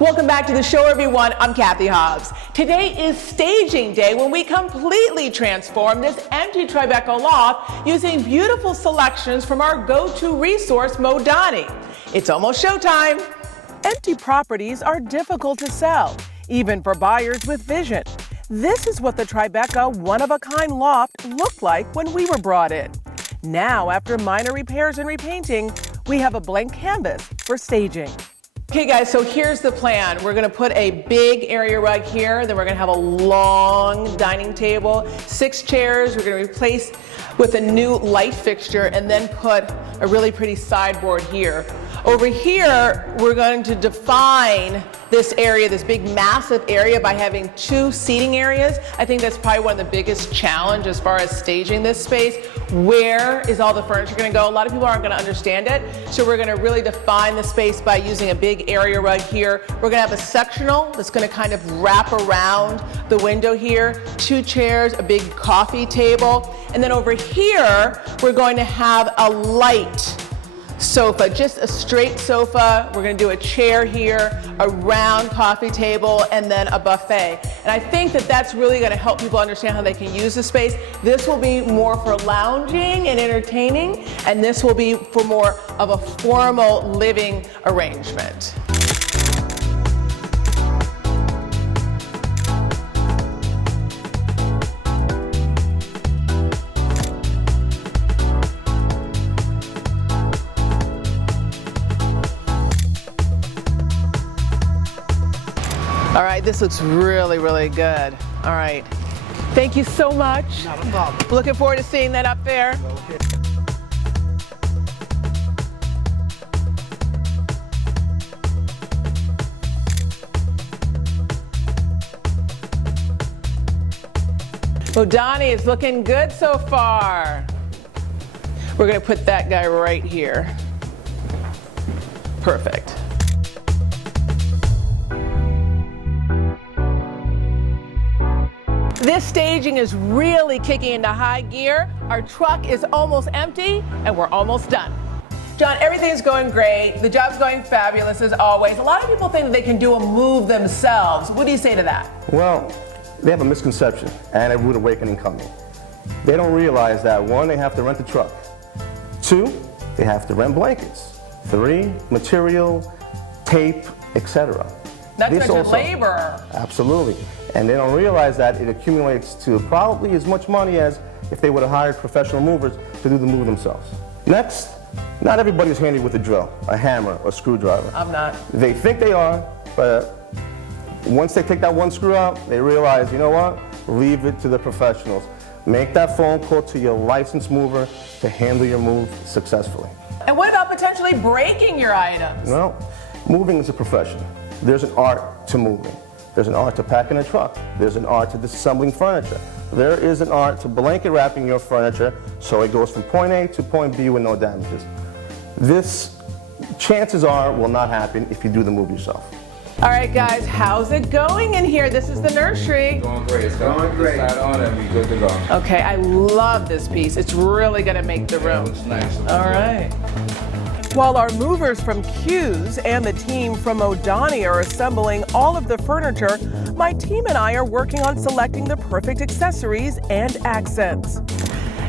Welcome back to the show, everyone. I'm Cathy Hobbs. Today is staging day when we completely transform this empty Tribeca loft using beautiful selections from our go-to resource, Modani. It's almost showtime. Empty properties are difficult to sell, even for buyers with vision. This is what the Tribeca one-of-a-kind loft looked like when we were brought in. Now, after minor repairs and repainting, we have a blank canvas for staging. Okay guys, so here's the plan. We're gonna put a big area rug here, then we're gonna have a long dining table, 6 chairs, we're gonna replace with a new light fixture and then put a really pretty sideboard here. Over here, we're going to define this area, this big massive area, by having 2 seating areas. I think that's probably one of the biggest challenges as far as staging this space. Where is all the furniture gonna go? A lot of people aren't gonna understand it. So we're gonna really define the space by using a big area rug here. We're gonna have a sectional that's gonna kind of wrap around the window here, 2 chairs, a big coffee table. And then over here, we're going to have a light sofa, just a straight sofa. We're gonna do a chair here, a round coffee table, and then a buffet. And I think that that's really gonna help people understand how they can use the space. This will be more for lounging and entertaining, and this will be for more of a formal living arrangement. All right, this looks really, really good. All right, thank you so much. Not a problem. Looking forward to seeing that up there. Okay. Modani is looking good so far. We're gonna put that guy right here. Perfect. This staging is really kicking into high gear. Our truck is almost empty and we're almost done. John, everything's going great. The job's going fabulous as always. A lot of people think that they can do a move themselves. What do you say to that? Well, they have a misconception and a rude awakening coming. They don't realize that 1, they have to rent the truck. 2, they have to rent blankets. 3, material, tape, etc. That's such a labor. Absolutely. And they don't realize that it accumulates to probably as much money as if they would have hired professional movers to do the move themselves. Next, not everybody's handy with a drill, a hammer, or a screwdriver. I'm not. They think they are, but once they take that 1 screw out, they realize, you know what? Leave it to the professionals. Make that phone call to your licensed mover to handle your move successfully. And what about potentially breaking your items? Well, moving is a profession. There's an art to moving. There's an art to packing a truck. There's an art to disassembling furniture. There is an art to blanket wrapping your furniture so it goes from point A to point B with no damages. This, chances are, will not happen if you do the move yourself. All right, guys, how's it going in here? This is the nursery. Going great. It's going great. Slide on and be good to go. Okay, I love this piece. It's really gonna make the room. It's nice. All right. While our movers from Q's and the team from Modani are assembling all of the furniture, my team and I are working on selecting the perfect accessories and accents.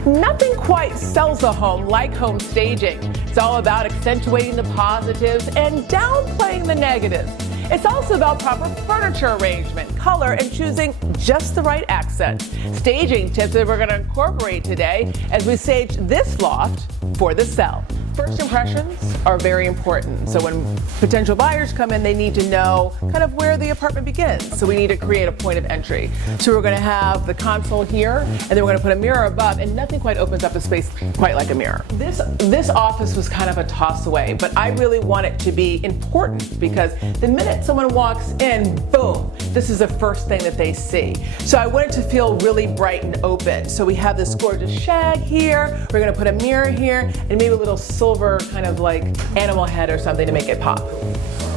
Nothing quite sells a home like home staging. It's all about accentuating the positives and downplaying the negatives. It's also about proper furniture arrangement, color, and choosing just the right accent. Staging tips that we're going to incorporate today as we stage this loft for the sell. First impressions are very important. So when potential buyers come in, they need to know kind of where the apartment begins. So we need to create a point of entry. So we're going to have the console here, and then we're going to put a mirror above, and nothing quite opens up the space quite like a mirror. This office was kind of a toss away, but I really want it to be important because the minute someone walks in, boom, this is the first thing that they see. So I want it to feel really bright and open. So we have this gorgeous shag here. We're going to put a mirror here, and maybe a little silver kind of like animal head or something to make it pop.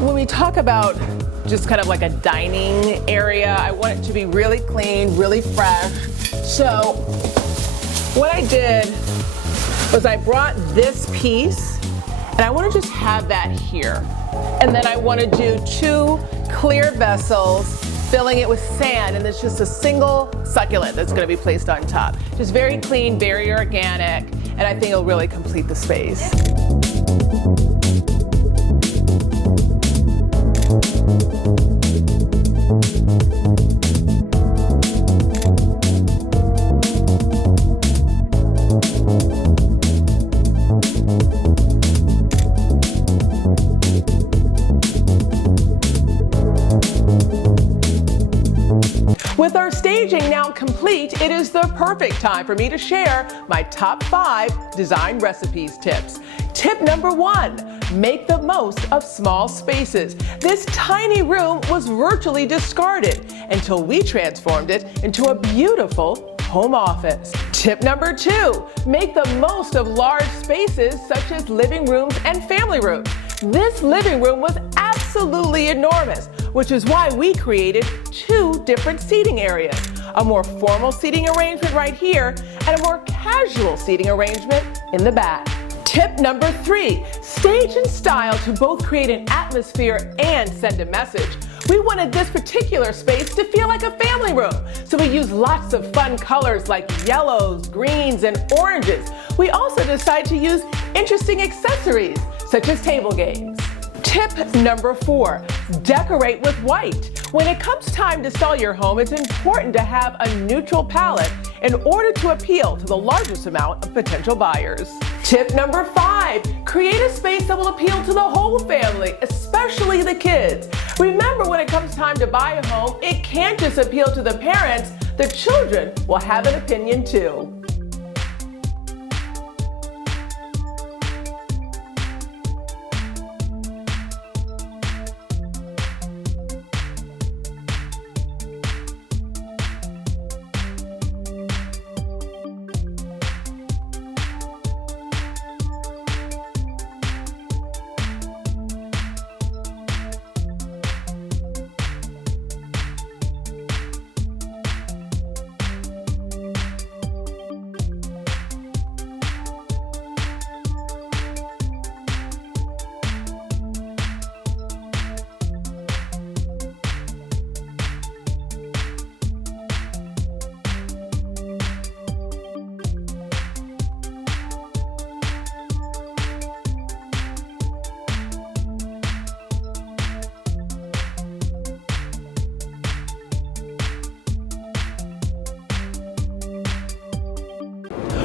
When we talk about just kind of like a dining area, I want it to be really clean, really fresh. So what I did was I brought this piece And I want to just have that here. And then I want to do 2 clear vessels, filling it with sand, and it's just a single succulent that's going to be placed on top. Just very clean, very organic, and I think it'll really complete the space. With our staging now complete, it is the perfect time for me to share my top 5 design recipes tips. Tip number 1, make the most of small spaces. This tiny room was virtually discarded until we transformed it into a beautiful home office. Tip number 2, make the most of large spaces such as living rooms and family rooms. This living room was absolutely enormous, which is why we created 2 different seating areas. A more formal seating arrangement right here and a more casual seating arrangement in the back. Tip number 3, stage in style to both create an atmosphere and send a message. We wanted this particular space to feel like a family room, so we used lots of fun colors like yellows, greens, and oranges. We also decided to use interesting accessories, such as table games. Tip number 4, decorate with white. When it comes time to sell your home, it's important to have a neutral palette in order to appeal to the largest amount of potential buyers. Tip number 5, create a space that will appeal to the whole family, especially the kids. Remember, when it comes time to buy a home, it can't just appeal to the parents. The children will have an opinion too.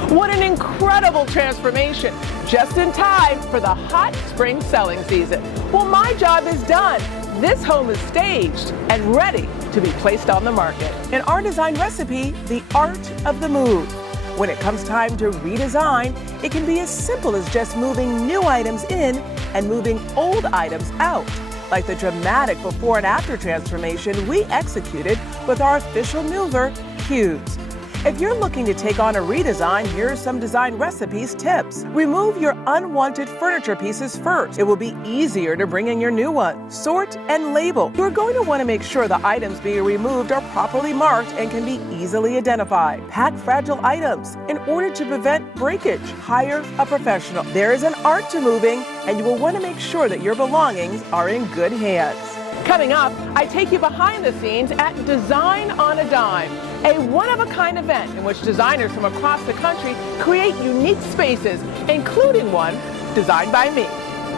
What an incredible transformation, just in time for the hot spring selling season. Well, my job is done. This home is staged and ready to be placed on the market. In our design recipe, the art of the move. When it comes time to redesign, it can be as simple as just moving new items in and moving old items out, like the dramatic before and after transformation we executed with our official mover, Cubes. If you're looking to take on a redesign, here are some design recipes tips. Remove your unwanted furniture pieces first. It will be easier to bring in your new one. Sort and label. You're going to want to make sure the items being removed are properly marked and can be easily identified. Pack fragile items in order to prevent breakage. Hire a professional. There is an art to moving, and you will want to make sure that your belongings are in good hands. Coming up, I take you behind the scenes at Design on a Dime, a one-of-a-kind event in which designers from across the country create unique spaces, including one designed by me.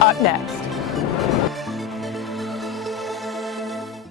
Up next.